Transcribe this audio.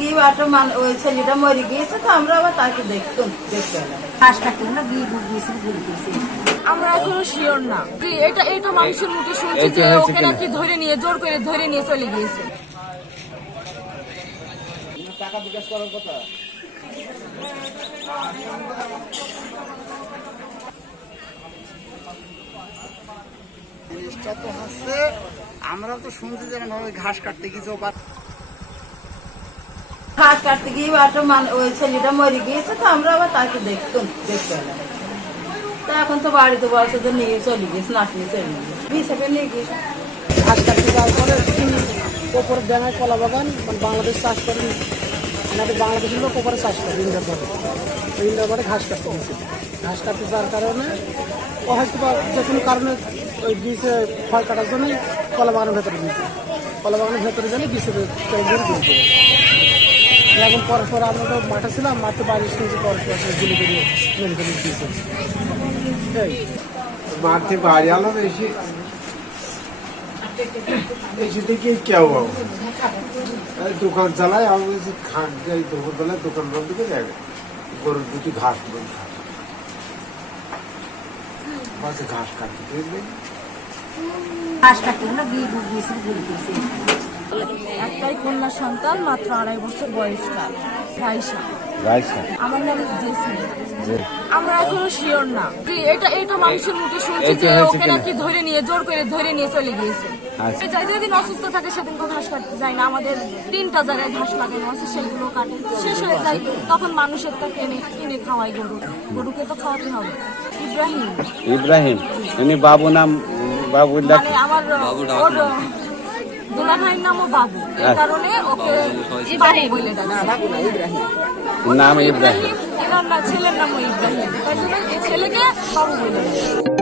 গিয়ে ওই ছেলেটা মরে গিয়েছে, তো আমরা আবার তাকে দেখতে এলাম। আমরা এখনো শিওর না যে এটা মানুষের মুখে শুনছি যে ওকে নাকি জোর করে ধরে নিয়ে চলে গিয়েছে। টাকা বিকাশ করার কথা। জিনিসটা তো হচ্ছে, আমরা তো শুনছি যে ঘাস কাটতে গিয়েছে, ঘাস কাটতে গিয়ে ওই ছেলেটা মরে গিয়েছে, তো আমরা আবার তাকে দেখতে এলাম। তা এখন তো বাড়িতে বয়সে তো নিয়ে চলে গেছে, নাচনিয়ে চলে গেছে, হিসেবে নিয়ে গিয়েছে। ঘাস কাটতে যাওয়ার পরে ওপরে দেখায় কলা বাগান, বাংলাদেশ চাষ করেন, আমাদের বাংলাদেশের লোক ওপরে চাষ করে ইন্দ্রবারে ঘাস কাটতে গেছে। ঘাস কাটতে যাওয়ার কারণে ও হয়তো বা যে কোনো কারণে ওই গিয়েছে ফল কাটার জন্যই কলা বাগানের ভেতরে গিয়েছে, কলা বাগানের ভেতরে জন্য গিয়েছে গিয়েছে। এখন পরস্পর আমরা তো মাঠে ছিলাম, মাঠে বাড়ি শুনছি পরস্পর গুলি করে মেডিকেলে দিয়েছে। মাঠে বাড়ি আলো এসে দেখি কেউ দোকান চালায়, আমি বলছি খান যাই দোকান চালায়, দোকান বন্ধ করে গরুর দুটি ঘাস বলছে ঘাস কাটতে একটাই কন্যা সন্তান, মাত্র 2.5 বছর বয়স তার, রাইসা। আমার নাম জেসমিন। আমরা এখনো শিওর না যে এটা মানুষের মুখে শুনছি যে ওকে নাকি জোর করে ধরে নিয়ে চলে গিয়েছে। যেদিন অসুস্থ থাকে সেদিন তো ঘাস কাটতে যায় না, আমাদের 3টা জায়গায় ঘাস লাগানো আছে, সেগুলো কাটে, শেষ হয়ে যায়, তখন মানুষের তো কিনে খাওয়াই গরুকে তো খাওয়াতে হবে। ইব্রাহিম উনি বাবু নাম, বাবু মানে আমার দুলা ভাইয়ের নামও বাবু, এই কারণে ওকে বাবু বলে ডাকে। নাম ইব্রাহিম, এনার ছেলের নামও ইব্রাহিম, তাই জন্য এই ছেলেকে বাবু বলে ডাকে।